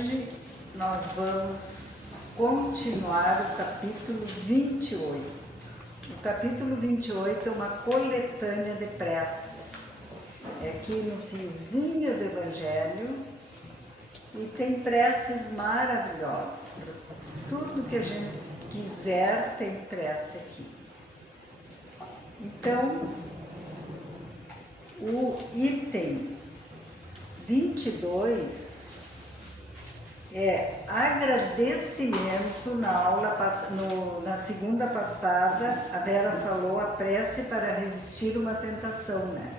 Hoje nós vamos continuar o capítulo 28. O capítulo 28 é uma coletânea de preces. É aqui no finzinho do Evangelho e tem preces maravilhosas. Tudo que a gente quiser tem prece aqui. Então, o item 22 é agradecimento. Na aula, na segunda passada, a Vera falou a prece para resistir uma tentação, né?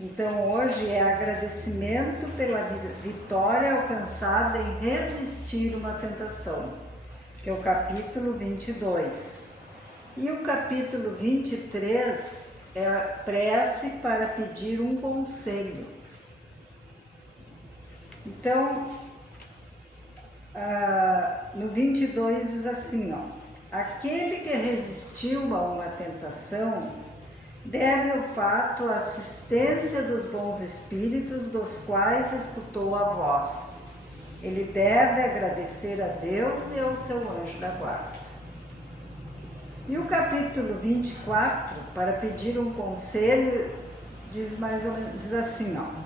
Então, hoje é agradecimento pela vitória alcançada em resistir uma tentação, que é o capítulo 22. E o capítulo 23 é a prece para pedir um conselho. Então, no 22 diz assim, ó: aquele que resistiu a uma tentação deve ao fato a assistência dos bons espíritos dos quais escutou a voz. Ele deve agradecer a Deus e ao seu anjo da guarda. E o capítulo 24, para pedir um conselho, diz mais ou menos, diz assim, ó: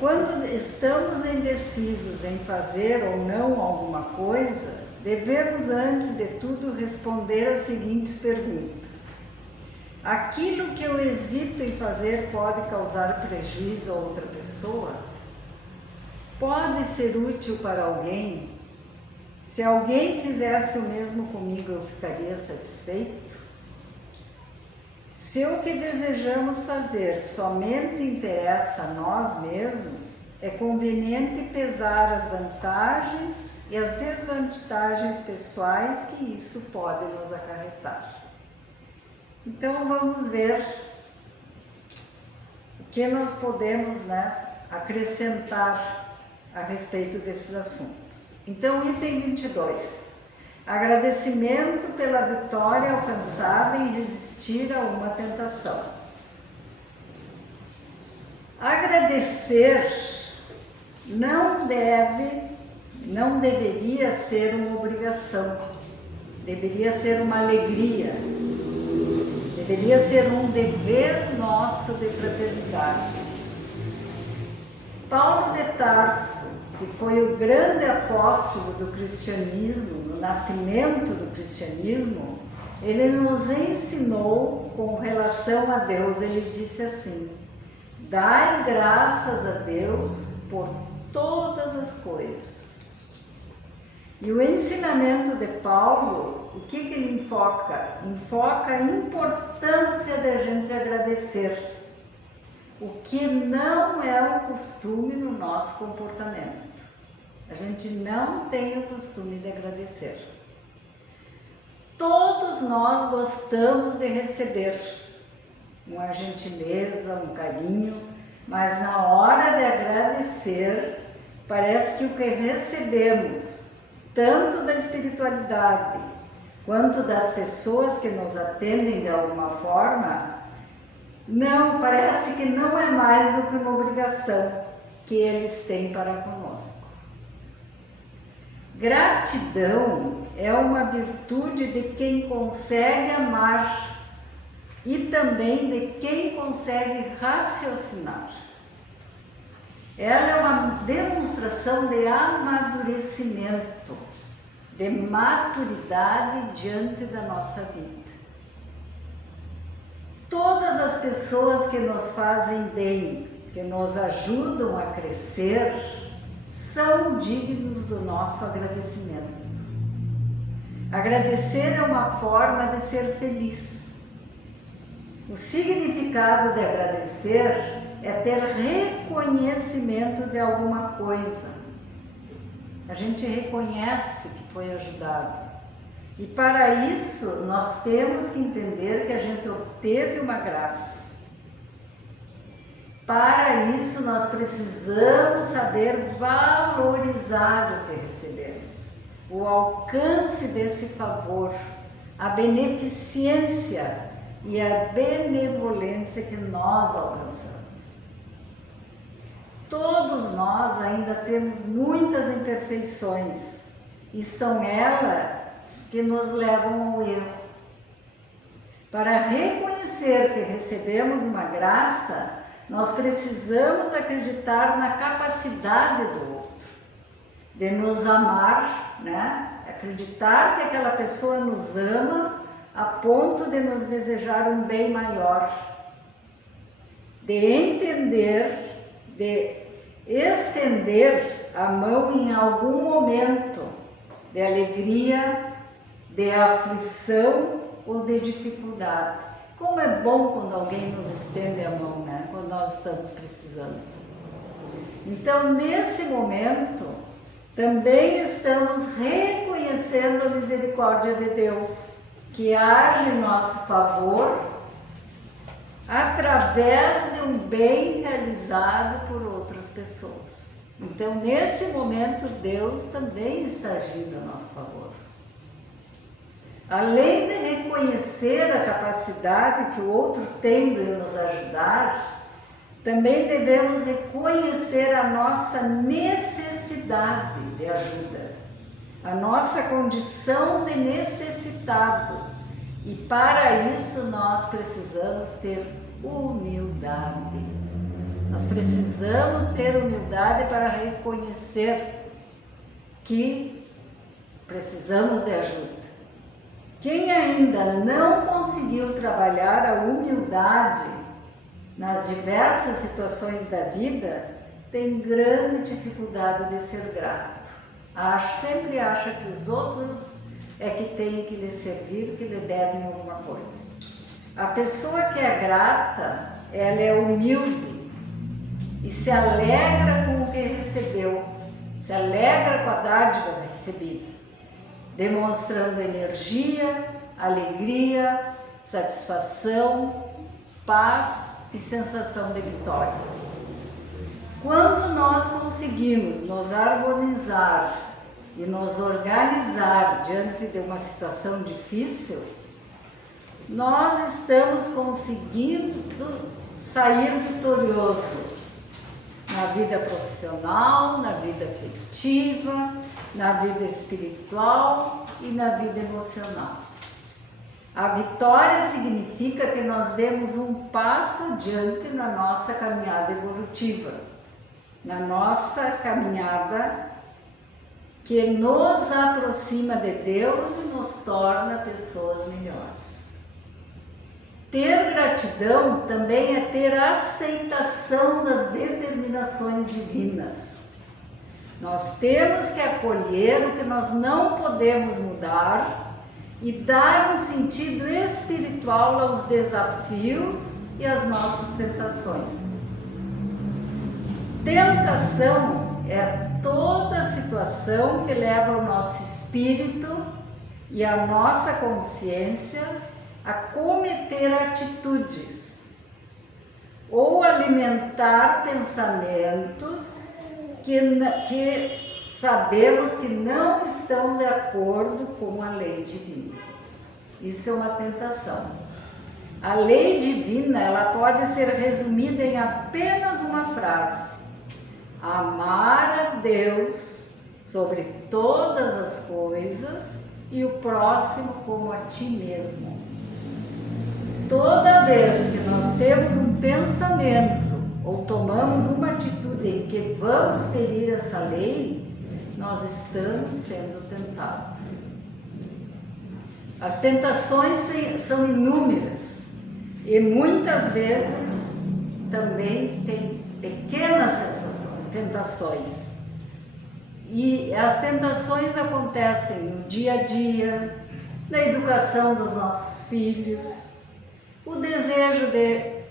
quando estamos indecisos em fazer ou não alguma coisa, devemos antes de tudo responder as seguintes perguntas. Aquilo que eu hesito em fazer pode causar prejuízo a outra pessoa? Pode ser útil para alguém? Se alguém fizesse o mesmo comigo, eu ficaria satisfeito? Se o que desejamos fazer somente interessa a nós mesmos, é conveniente pesar as vantagens e as desvantagens pessoais que isso pode nos acarretar. Então vamos ver o que nós podemos, acrescentar a respeito desses assuntos. Então, item 22. Agradecimento pela vitória alcançada em resistir a uma tentação. Agradecer não deveria ser uma obrigação, deveria ser uma alegria, deveria ser um dever nosso de fraternidade. Paulo de Tarso, que foi o grande apóstolo do cristianismo, no nascimento do cristianismo, ele nos ensinou com relação a Deus. Ele disse assim: dai graças a Deus por todas as coisas. E o ensinamento de Paulo, o que ele enfoca? Enfoca a importância da gente agradecer, o que não é o costume no nosso comportamento. A gente não tem o costume de agradecer. Todos nós gostamos de receber uma gentileza, um carinho, mas na hora de agradecer, parece que o que recebemos, tanto da espiritualidade quanto das pessoas que nos atendem de alguma forma, não, parece que não é mais do que uma obrigação que eles têm para conosco. Gratidão é uma virtude de quem consegue amar e também de quem consegue raciocinar. Ela é uma demonstração de amadurecimento, de maturidade diante da nossa vida. Todas as pessoas que nos fazem bem, que nos ajudam a crescer, são dignos do nosso agradecimento. Agradecer é uma forma de ser feliz. O significado de agradecer é ter reconhecimento de alguma coisa. A gente reconhece que foi ajudado. E para isso, nós temos que entender que a gente obteve uma graça. Para isso, nós precisamos saber valorizar o que recebemos, o alcance desse favor, a beneficência e a benevolência que nós alcançamos. todos nós ainda temos muitas imperfeições e são elas que nos levam ao erro. Para reconhecer que recebemos uma graça, nós precisamos acreditar na capacidade do outro, de nos amar, né? Acreditar que aquela pessoa nos ama a ponto de nos desejar um bem maior, de entender, de estender a mão em algum momento de alegria, de aflição ou de dificuldade. Como é bom quando alguém nos estende a mão, né? Quando nós estamos precisando. Então, nesse momento, também estamos reconhecendo a misericórdia de Deus, que age em nosso favor através de um bem realizado por outras pessoas. Então, nesse momento, Deus também está agindo a nosso favor. Além de reconhecer a capacidade que o outro tem de nos ajudar, também devemos reconhecer a nossa necessidade de ajuda, a nossa condição de necessitado. E para isso nós precisamos ter humildade. Nós precisamos ter humildade para reconhecer que precisamos de ajuda. Quem ainda não conseguiu trabalhar a humildade nas diversas situações da vida, tem grande dificuldade de ser grato. Sempre acha que os outros é que têm que lhe servir, que lhe devem alguma coisa. A pessoa que é grata, ela é humilde e se alegra com o que recebeu, se alegra com a dádiva recebida, demonstrando energia, alegria, satisfação, paz e sensação de vitória. Quando nós conseguimos nos harmonizar e nos organizar diante de uma situação difícil, nós estamos conseguindo sair vitorioso na vida profissional, na vida afetiva, na vida espiritual e na vida emocional. A vitória significa que nós demos um passo adiante na nossa caminhada evolutiva, na nossa caminhada que nos aproxima de Deus e nos torna pessoas melhores. Ter gratidão também é ter aceitação das determinações divinas. Nós temos que acolher o que nós não podemos mudar e dar um sentido espiritual aos desafios e às nossas tentações. Tentação é toda situação que leva o nosso espírito e a nossa consciência a cometer atitudes ou alimentar pensamentos que sabemos que não estão de acordo com a lei divina. Isso é uma tentação. A lei divina, ela pode ser resumida em apenas uma frase: amar a Deus sobre todas as coisas e o próximo como a ti mesmo. Toda vez que nós temos um pensamento ou tomamos uma atitude em que vamos ferir essa lei, nós estamos sendo tentados. As tentações são inúmeras e muitas vezes também tem pequenas tentações. E as tentações acontecem no dia a dia, na educação dos nossos filhos, o desejo de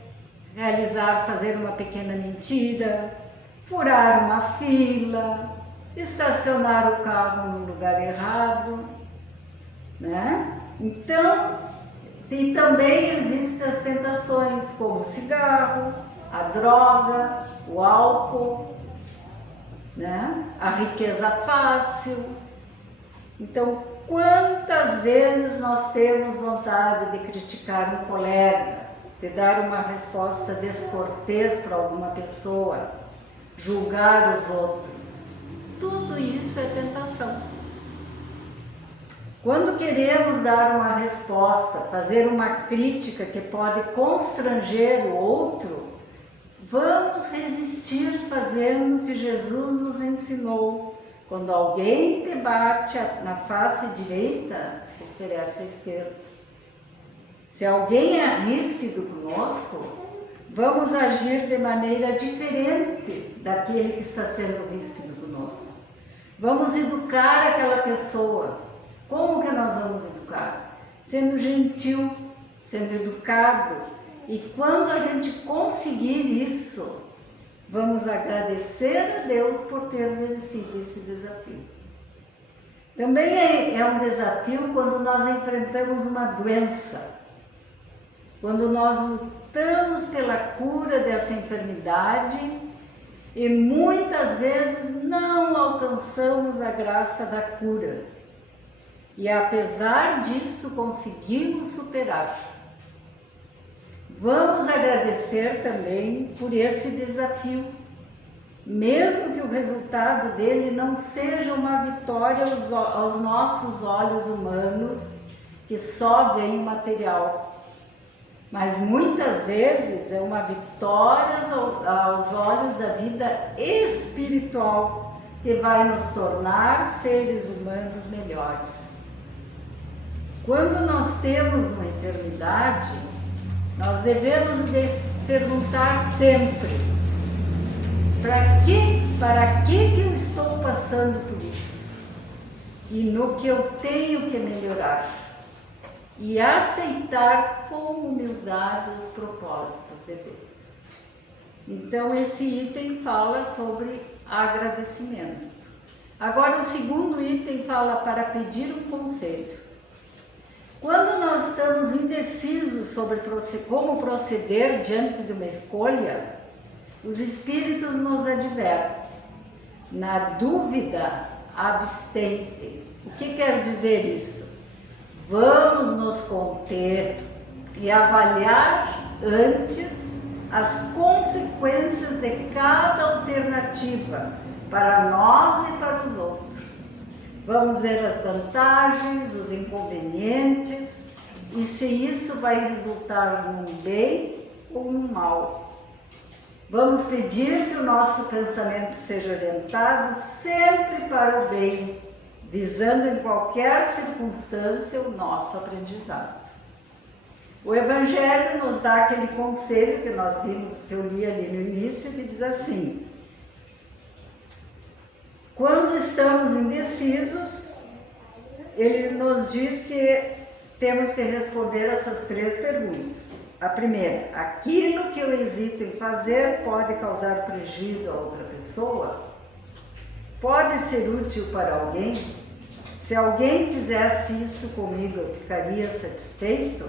fazer uma pequena mentira, furar uma fila, estacionar o carro no lugar errado, né? Então, e também existem as tentações como o cigarro, a droga, o álcool, né? A riqueza fácil. Então, quantas vezes nós temos vontade de criticar um colega, de dar uma resposta descortês para alguma pessoa, julgar os outros. Tudo isso é tentação. Quando queremos dar uma resposta, fazer uma crítica que pode constranger o outro, vamos resistir fazendo o que Jesus nos ensinou. Quando alguém te bate na face direita, oferece a esquerda. Se alguém é ríspido conosco, vamos agir de maneira diferente daquele que está sendo ríspido conosco. Vamos educar aquela pessoa. Como que nós vamos educar? Sendo gentil, sendo educado. E quando a gente conseguir isso, vamos agradecer a Deus por ter vencido esse desafio. Também é um desafio quando nós enfrentamos uma doença. Quando nós lutamos pela cura dessa enfermidade e muitas vezes não alcançamos a graça da cura. E apesar disso conseguimos superar. Vamos agradecer também por esse desafio, mesmo que o resultado dele não seja uma vitória aos nossos olhos humanos, que só vem o material. Mas muitas vezes é uma vitória aos olhos da vida espiritual, que vai nos tornar seres humanos melhores. Quando nós temos uma enfermidade, nós devemos perguntar sempre: para que eu estou passando por isso? E no que eu tenho que melhorar? E aceitar com humildade os propósitos de Deus. Então esse item fala sobre agradecimento. Agora o segundo item fala para pedir um conselho. Quando nós estamos indecisos sobre como proceder diante de uma escolha, os espíritos nos advertem. Na dúvida, abstente. O que quer dizer isso? Vamos nos conter e avaliar antes as consequências de cada alternativa para nós e para os outros. Vamos ver as vantagens, os inconvenientes e se isso vai resultar num bem ou num mal. Vamos pedir que o nosso pensamento seja orientado sempre para o bem, visando em qualquer circunstância o nosso aprendizado. O Evangelho nos dá aquele conselho que nós vimos, que eu li ali no início, que diz assim: quando estamos indecisos, ele nos diz que temos que responder essas 3 perguntas. A primeira: aquilo que eu hesito em fazer pode causar prejuízo a outra pessoa? Pode ser útil para alguém? Se alguém fizesse isso comigo, eu ficaria satisfeito?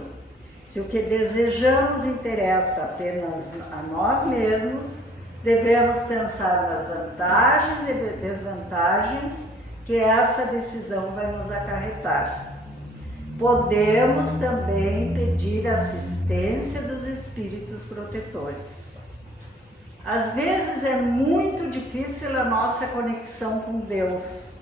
Se o que desejamos interessa apenas a nós mesmos, devemos pensar nas vantagens e desvantagens que essa decisão vai nos acarretar. Podemos também pedir assistência dos espíritos protetores. Às vezes é muito difícil a nossa conexão com Deus.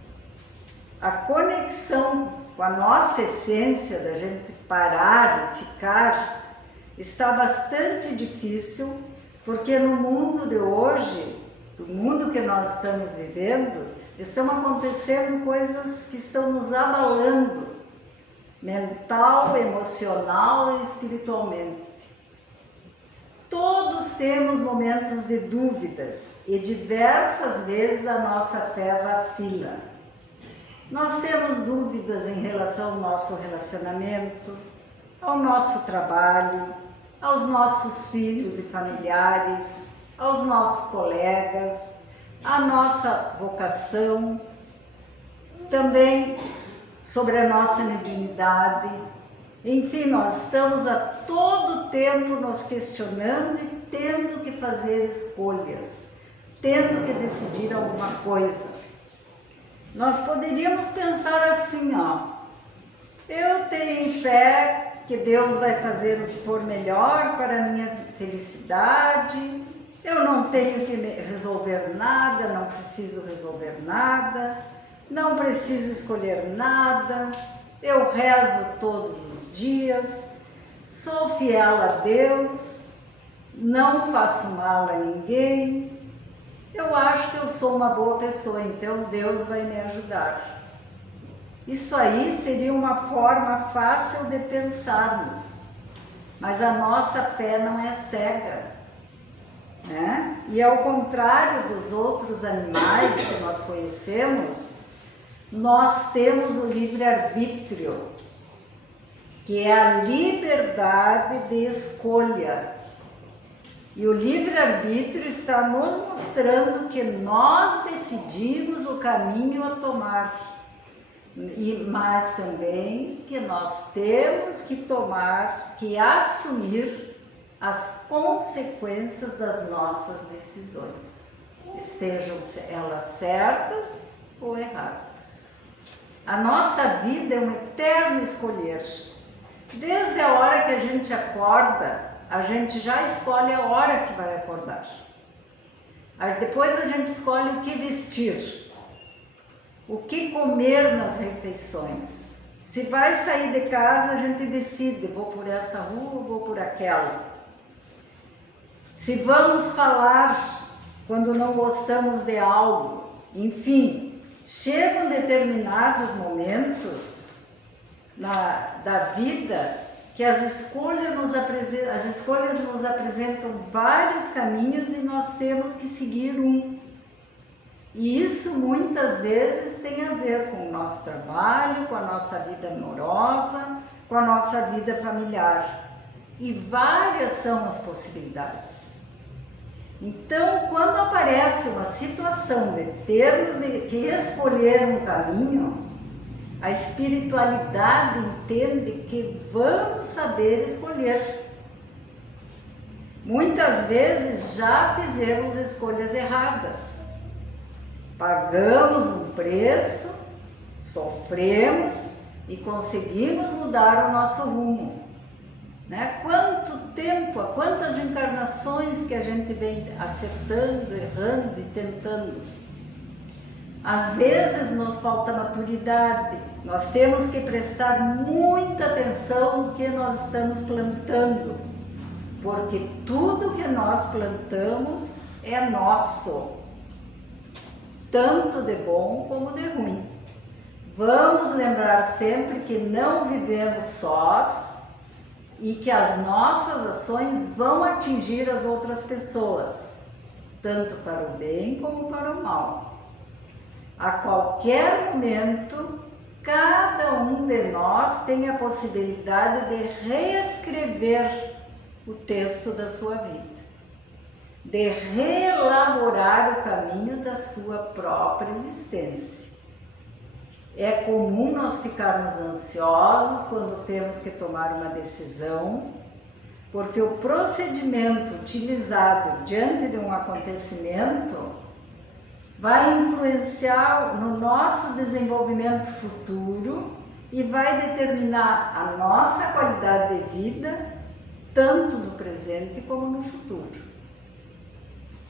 A conexão com a nossa essência, da gente parar e ficar, está bastante difícil, porque no mundo de hoje, no mundo que nós estamos vivendo, estão acontecendo coisas que estão nos abalando, mental, emocional e espiritualmente. Todos temos momentos de dúvidas e diversas vezes a nossa fé vacila. Nós temos dúvidas em relação ao nosso relacionamento, ao nosso trabalho, aos nossos filhos e familiares, aos nossos colegas, à nossa vocação, também sobre a nossa mediunidade. Enfim, nós estamos a todo tempo nos questionando e tendo que fazer escolhas, tendo que decidir alguma coisa. Nós poderíamos pensar assim, eu tenho fé que Deus vai fazer o que for melhor para a minha felicidade, Eu não tenho que resolver nada, não preciso resolver nada, não preciso escolher nada, eu rezo todos os dias, sou fiel a Deus, não faço mal a ninguém, eu acho que eu sou uma boa pessoa, então Deus vai me ajudar. Isso aí seria uma forma fácil de pensarmos, mas a nossa fé não é cega, né? E ao contrário dos outros animais que nós conhecemos, nós temos o livre-arbítrio, que é a liberdade de escolha. E o livre-arbítrio está nos mostrando que nós decidimos o caminho a tomar, mas também que nós temos que tomar, que assumir as consequências das nossas decisões, estejam elas certas ou erradas. A nossa vida é um eterno escolher. Desde a hora que a gente acorda, a gente já escolhe a hora que vai acordar. Aí depois a gente escolhe o que vestir, o que comer nas refeições. Se vai sair de casa, a gente decide, vou por esta rua, vou por aquela. Se vamos falar quando não gostamos de algo, enfim, chegam determinados momentos da vida que as escolhas nos apresentam vários caminhos e nós temos que seguir um. E isso muitas vezes tem a ver com o nosso trabalho, com a nossa vida amorosa, com a nossa vida familiar. E várias são as possibilidades. Então, quando aparece uma situação de termos que escolher um caminho, a espiritualidade entende que vamos saber escolher. Muitas vezes já fizemos escolhas erradas. Pagamos um preço, sofremos e conseguimos mudar o nosso rumo. Né? Quanto tempo, quantas encarnações que a gente vem acertando, errando e tentando. Às vezes nos falta maturidade, nós temos que prestar muita atenção no que nós estamos plantando, porque tudo que nós plantamos é nosso, tanto de bom como de ruim. Vamos lembrar sempre que não vivemos sós, e que as nossas ações vão atingir as outras pessoas, tanto para o bem como para o mal. A qualquer momento, cada um de nós tem a possibilidade de reescrever o texto da sua vida, de reelaborar o caminho da sua própria existência. É comum nós ficarmos ansiosos quando temos que tomar uma decisão, porque o procedimento utilizado diante de um acontecimento vai influenciar no nosso desenvolvimento futuro e vai determinar a nossa qualidade de vida, tanto no presente como no futuro.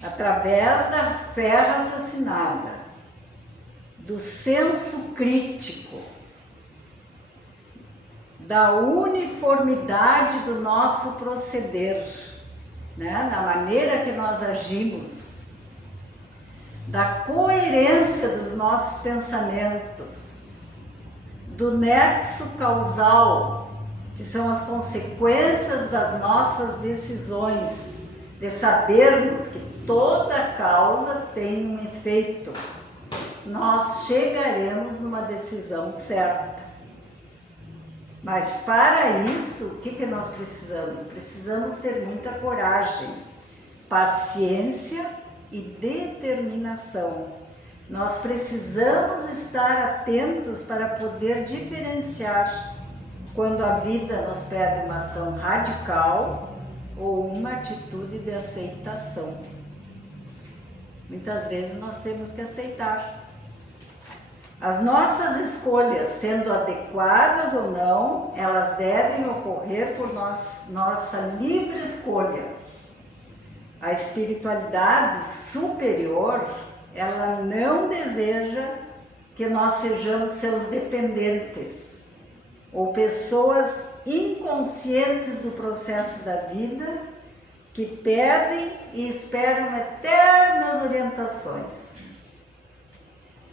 Através da fé raciocinada, do senso crítico, da uniformidade do nosso proceder, né? Da maneira que nós agimos, da coerência dos nossos pensamentos, do nexo causal, que são as consequências das nossas decisões, de sabermos que toda causa tem um efeito. Nós chegaremos numa decisão certa. Mas para isso, o que nós precisamos? Precisamos ter muita coragem, paciência e determinação. Nós precisamos estar atentos para poder diferenciar quando a vida nos pede uma ação radical ou uma atitude de aceitação. Muitas vezes nós temos que aceitar. As nossas escolhas, sendo adequadas ou não, elas devem ocorrer por nossa livre escolha. A espiritualidade superior, ela não deseja que nós sejamos seus dependentes ou pessoas inconscientes do processo da vida que pedem e esperam eternas orientações.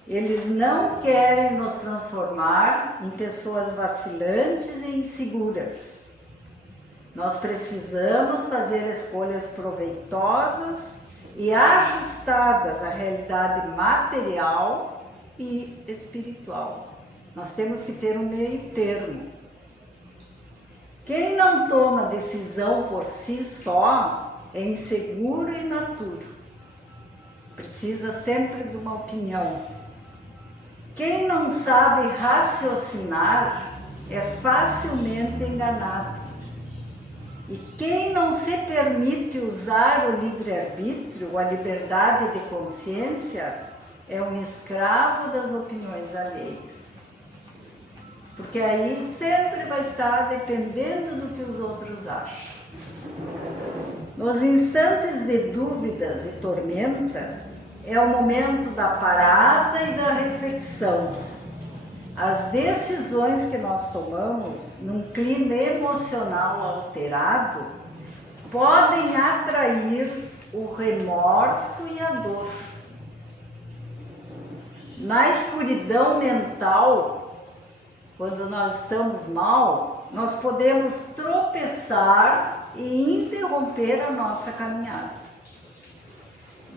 Eles não querem nos transformar em pessoas vacilantes e inseguras. Nós precisamos fazer escolhas proveitosas e ajustadas à realidade material e espiritual. Nós temos que ter um meio termo. Quem não toma decisão por si só é inseguro e imaturo. Precisa sempre de uma opinião. Quem não sabe raciocinar é facilmente enganado. E quem não se permite usar o livre-arbítrio, a liberdade de consciência, é um escravo das opiniões alheias. Porque aí sempre vai estar dependendo do que os outros acham. Nos instantes de dúvidas e tormenta, é o momento da parada e da reflexão. As decisões que nós tomamos num clima emocional alterado podem atrair o remorso e a dor. Na escuridão mental, quando nós estamos mal, nós podemos tropeçar e interromper a nossa caminhada.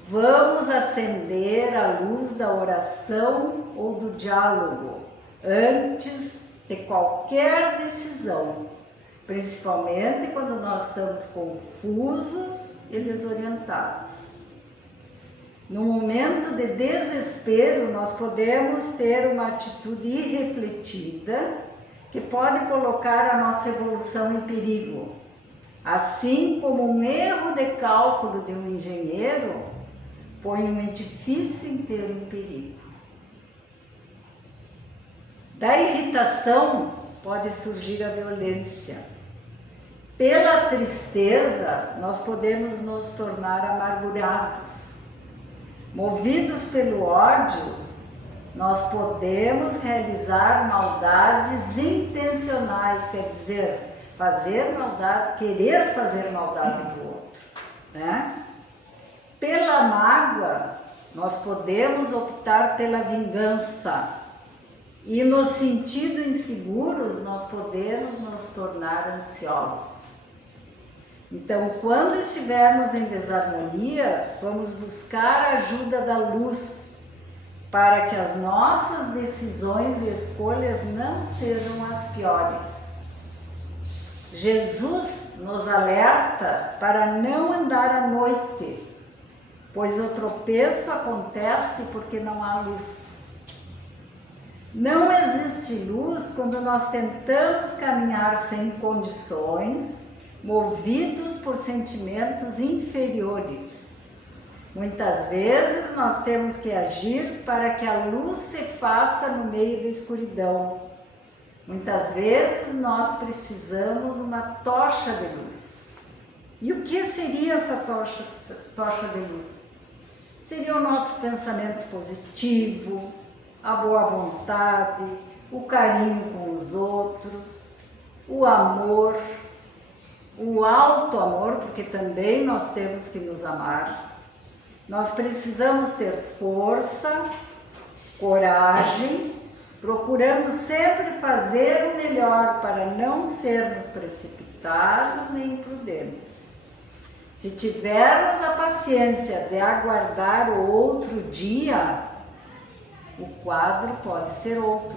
Vamos acender a luz da oração ou do diálogo antes de qualquer decisão, principalmente quando nós estamos confusos e desorientados. No momento de desespero, nós podemos ter uma atitude irrefletida que pode colocar a nossa evolução em perigo, assim como um erro de cálculo de um engenheiro põe um edifício inteiro em perigo. Da irritação pode surgir a violência. Pela tristeza, nós podemos nos tornar amargurados. Movidos pelo ódio, nós podemos realizar maldades intencionais, quer dizer, fazer maldade, querer fazer maldade do outro, né? Pela mágoa, nós podemos optar pela vingança. E nos sentindo inseguros, nós podemos nos tornar ansiosos. Então, quando estivermos em desarmonia, vamos buscar a ajuda da luz para que as nossas decisões e escolhas não sejam as piores. Jesus nos alerta para não andar à noite, pois o tropeço acontece porque não há luz. Não existe luz quando nós tentamos caminhar sem condições, movidos por sentimentos inferiores. Muitas vezes nós temos que agir para que a luz se faça no meio da escuridão. Muitas vezes nós precisamos uma tocha de luz. E o que seria essa tocha de luz? Seria o nosso pensamento positivo, a boa vontade, o carinho com os outros, o amor, o alto amor, porque também nós temos que nos amar. Nós precisamos ter força, coragem, procurando sempre fazer o melhor para não sermos precipitados nem imprudentes. Se tivermos a paciência de aguardar o outro dia, o quadro pode ser outro.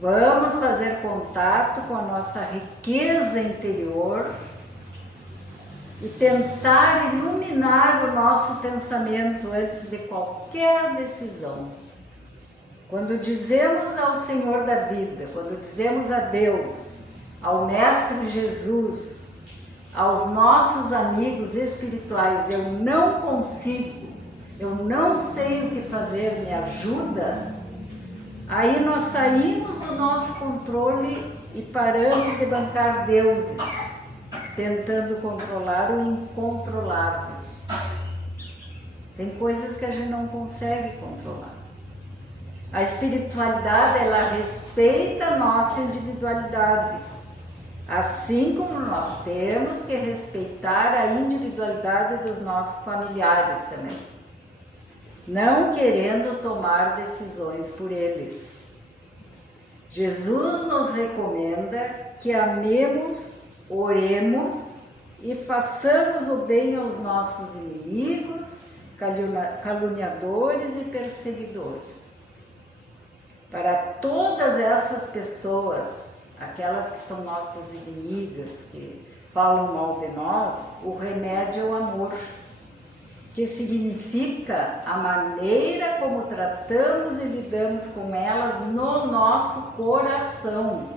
Vamos fazer contato com a nossa riqueza interior e tentar iluminar o nosso pensamento antes de qualquer decisão. Quando dizemos ao Senhor da vida, quando dizemos a Deus, ao Mestre Jesus, aos nossos amigos espirituais, eu não consigo, eu não sei o que fazer, me ajuda, aí nós saímos do nosso controle e paramos de bancar deuses. tentando controlar o incontrolável. Tem coisas que a gente não consegue controlar. A espiritualidade, ela respeita a nossa individualidade. Assim como nós temos que respeitar a individualidade dos nossos familiares também. Não querendo tomar decisões por eles. Jesus nos recomenda que amemos, oremos e façamos o bem aos nossos inimigos, caluniadores e perseguidores. Para todas essas pessoas, aquelas que são nossas inimigas, que falam mal de nós, o remédio é o amor, que significa a maneira como tratamos e lidamos com elas no nosso coração.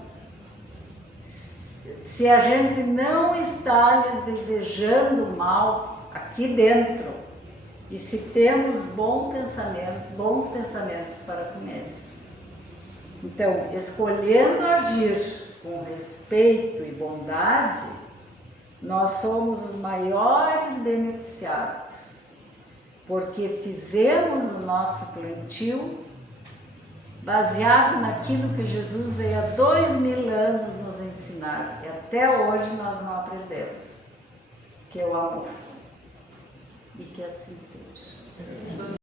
Se a gente não está lhes desejando mal aqui dentro, e se temos bons pensamentos para com eles. Então, escolhendo agir com respeito e bondade, nós somos os maiores beneficiados, porque fizemos o nosso plantio baseado naquilo que Jesus veio há 2000 anos nos ensinar, e até hoje nós não aprendemos, que é o amor. E que assim seja.